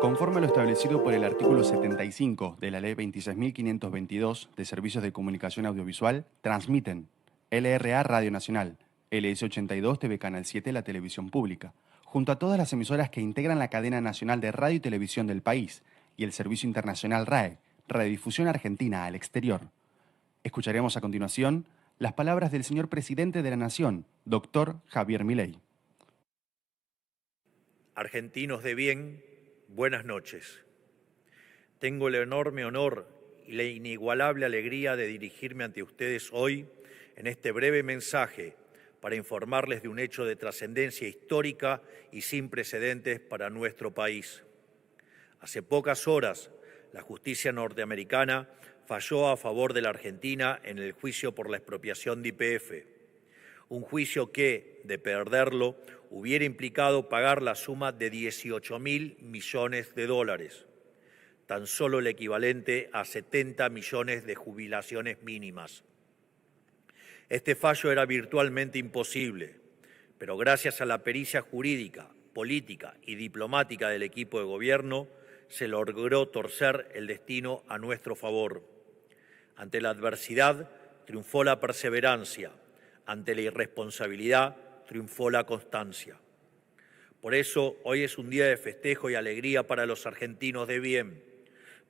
Conforme a lo establecido por el artículo 75 de la Ley 26.522 de Servicios de Comunicación Audiovisual, transmiten LRA Radio Nacional, LS82 TV Canal 7 La Televisión Pública, junto a todas las emisoras que integran la cadena nacional de radio y televisión del país, y el Servicio Internacional RAE, Radiodifusión Argentina al Exterior. Escucharemos a continuación las palabras del señor presidente de la Nación, doctor Javier Milei. Argentinos de bien, buenas noches. Tengo el enorme honor y la inigualable alegría de dirigirme ante ustedes hoy en este breve mensaje para informarles de un hecho de trascendencia histórica y sin precedentes para nuestro país. Hace pocas horas, la justicia norteamericana falló a favor de la Argentina en el juicio por la expropiación de YPF, un juicio que, de perderlo, hubiera implicado pagar la suma de 18.000 millones de dólares, tan solo el equivalente a 70 millones de jubilaciones mínimas. Este fallo era virtualmente imposible, pero gracias a la pericia jurídica, política y diplomática del equipo de gobierno, se logró torcer el destino a nuestro favor. Ante la adversidad, triunfó la perseverancia. Ante la irresponsabilidad, triunfó la constancia. Por eso, hoy es un día de festejo y alegría para los argentinos de bien,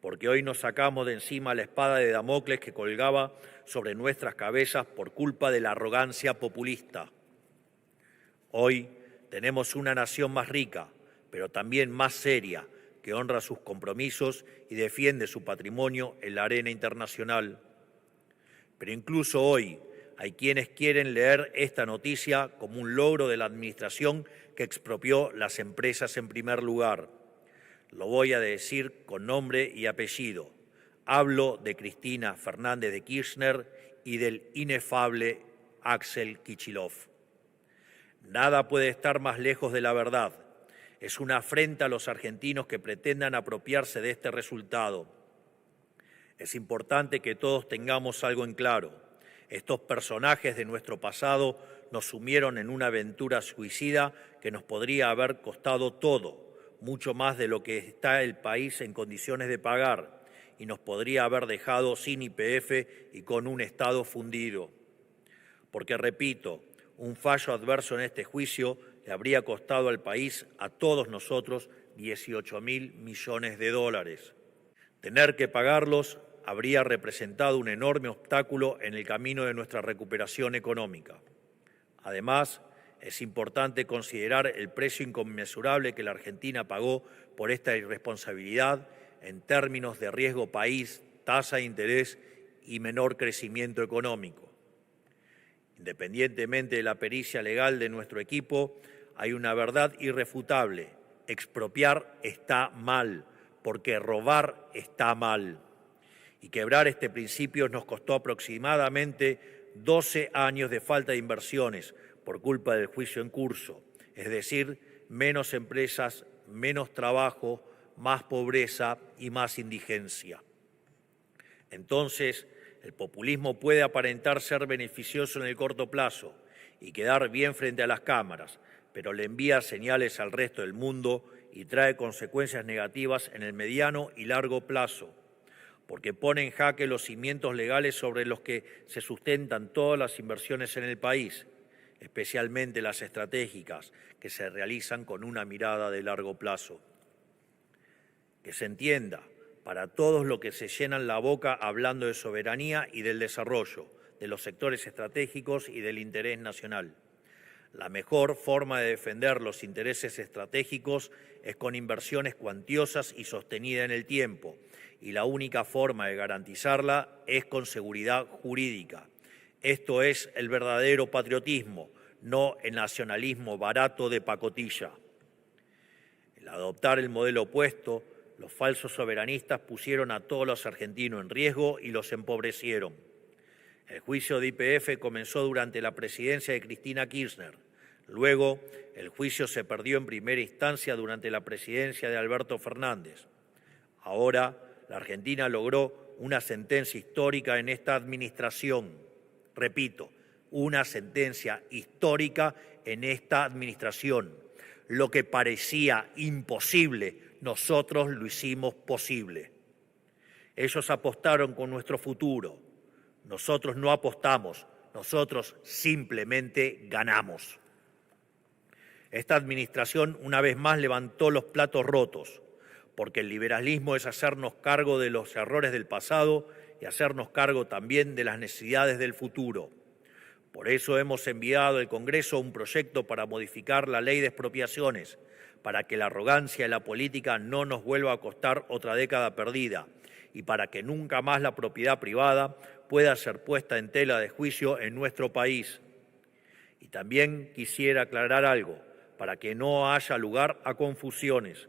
porque hoy nos sacamos de encima la espada de Damocles que colgaba sobre nuestras cabezas por culpa de la arrogancia populista. Hoy tenemos una nación más rica, pero también más seria, que honra sus compromisos y defiende su patrimonio en la arena internacional. Pero incluso hoy hay quienes quieren leer esta noticia como un logro de la administración que expropió las empresas en primer lugar. Lo voy a decir con nombre y apellido. Hablo de Cristina Fernández de Kirchner y del inefable Axel Kicillof. Nada puede estar más lejos de la verdad. Es una afrenta a los argentinos que pretendan apropiarse de este resultado. Es importante que todos tengamos algo en claro. Estos personajes de nuestro pasado nos sumieron en una aventura suicida que nos podría haber costado todo, mucho más de lo que está el país en condiciones de pagar, y nos podría haber dejado sin YPF y con un Estado fundido. Porque, repito, un fallo adverso en este juicio le habría costado al país, a todos nosotros, 18.000 millones de dólares. Tener que pagarlos habría representado un enorme obstáculo en el camino de nuestra recuperación económica. Además, es importante considerar el precio inconmensurable que la Argentina pagó por esta irresponsabilidad en términos de riesgo país, tasa de interés y menor crecimiento económico. Independientemente de la pericia legal de nuestro equipo, hay una verdad irrefutable: expropiar está mal, porque robar está mal. Y quebrar este principio nos costó aproximadamente 12 años de falta de inversiones por culpa del juicio en curso, es decir, menos empresas, menos trabajo, más pobreza y más indigencia. Entonces, el populismo puede aparentar ser beneficioso en el corto plazo y quedar bien frente a las cámaras, pero le envía señales al resto del mundo y trae consecuencias negativas en el mediano y largo plazo, porque pone en jaque los cimientos legales sobre los que se sustentan todas las inversiones en el país, especialmente las estratégicas, que se realizan con una mirada de largo plazo. Que se entienda, para todos los que se llenan la boca hablando de soberanía y del desarrollo, de los sectores estratégicos y del interés nacional. La mejor forma de defender los intereses estratégicos es con inversiones cuantiosas y sostenidas en el tiempo, y la única forma de garantizarla es con seguridad jurídica. Esto es el verdadero patriotismo, no el nacionalismo barato de pacotilla. Al adoptar el modelo opuesto, los falsos soberanistas pusieron a todos los argentinos en riesgo y los empobrecieron. El juicio de YPF comenzó durante la presidencia de Cristina Kirchner. Luego, el juicio se perdió en primera instancia durante la presidencia de Alberto Fernández. Ahora, la Argentina logró una sentencia histórica en esta administración. Repito, una sentencia histórica en esta administración. Lo que parecía imposible, nosotros lo hicimos posible. Ellos apostaron con nuestro futuro. Nosotros no apostamos, nosotros simplemente ganamos. Esta administración una vez más levantó los platos rotos, porque el liberalismo es hacernos cargo de los errores del pasado y hacernos cargo también de las necesidades del futuro. Por eso hemos enviado al Congreso un proyecto para modificar la ley de expropiaciones, para que la arrogancia de la política no nos vuelva a costar otra década perdida y para que nunca más la propiedad privada pueda ser puesta en tela de juicio en nuestro país. Y también quisiera aclarar algo, para que no haya lugar a confusiones.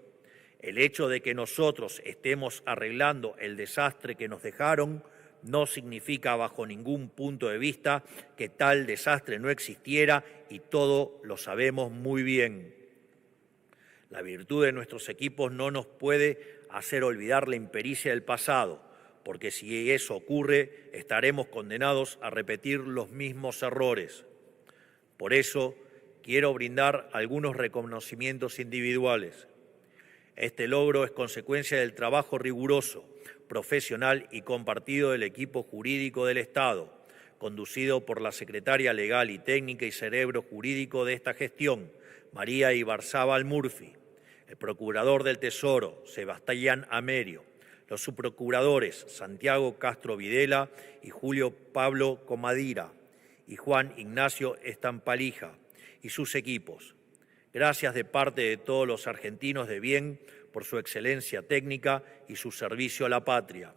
El hecho de que nosotros estemos arreglando el desastre que nos dejaron no significa bajo ningún punto de vista que tal desastre no existiera y todo lo sabemos muy bien. La virtud de nuestros equipos no nos puede hacer olvidar la impericia del pasado, porque si eso ocurre, estaremos condenados a repetir los mismos errores. Por eso, quiero brindar algunos reconocimientos individuales. Este logro es consecuencia del trabajo riguroso, profesional y compartido del equipo jurídico del Estado, conducido por la secretaria legal y técnica y cerebro jurídico de esta gestión, María Ibarzábal Murphy, el procurador del Tesoro, Sebastián Amerio, los subprocuradores Santiago Castro Videla y Julio Pablo Comadira, y Juan Ignacio Estampalija, y sus equipos. Gracias de parte de todos los argentinos de bien por su excelencia técnica y su servicio a la patria.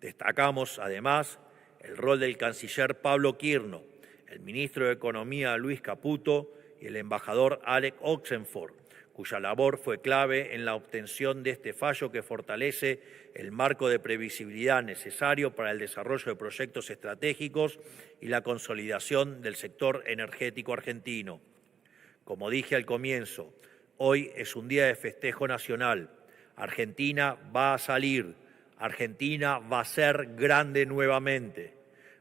Destacamos, además, el rol del canciller Pablo Quirno, el ministro de Economía Luis Caputo y el embajador Alec Oxenford, cuya labor fue clave en la obtención de este fallo que fortalece el marco de previsibilidad necesario para el desarrollo de proyectos estratégicos y la consolidación del sector energético argentino. Como dije al comienzo, hoy es un día de festejo nacional. Argentina va a salir, Argentina va a ser grande nuevamente.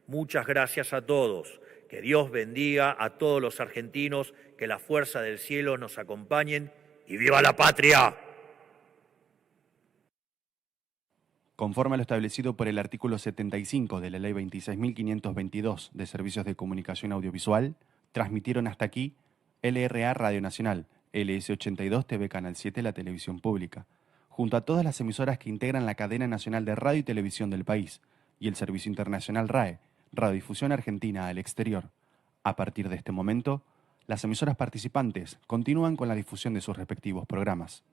Muchas gracias a todos. Que Dios bendiga a todos los argentinos, que la fuerza del cielo nos acompañen y ¡viva la patria! Conforme a lo establecido por el artículo 75 de la Ley 26.522 de Servicios de Comunicación Audiovisual, transmitieron hasta aquí LRA Radio Nacional, LS82 TV Canal 7, la televisión pública, junto a todas las emisoras que integran la cadena nacional de radio y televisión del país, y el Servicio Internacional RAE, Radiodifusión Argentina al Exterior. A partir de este momento, las emisoras participantes continúan con la difusión de sus respectivos programas.